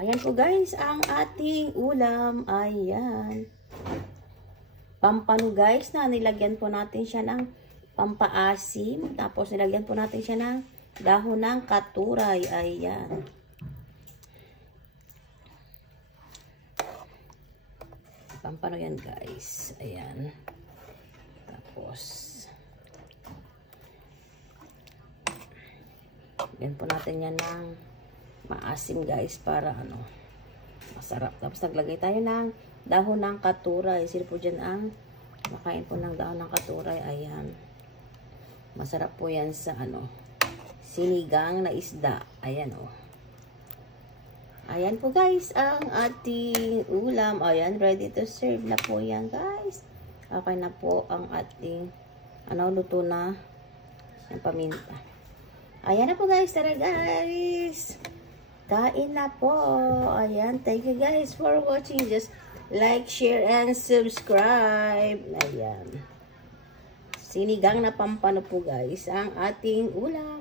Ayan po guys, ang ating ulam. Ayan. Pampano guys na nilagyan po natin siya ng pampaasim. Tapos nilagyan po natin siya ng dahon ng katuray. Ayan. Pampano yan guys. Ayan. Tapos yan po natin yan ng maasim guys para masarap. Tapos naglagay tayo ng dahon ng katuray. Sino po dyan ang makain po ng dahon ng katuray? Ayan. Masarap po yan sa sinigang na isda. Ayan Ayan po guys ang ating ulam. Ayan, ready to serve na po yan guys. Okay na po ang ating luto na yung paminta. Ayan na po guys. Tara guys. Kain na po. Ayan. Thank you guys for watching. Just like, share, and subscribe. Ayan. Sinigang na pampano po guys ang ating ulam.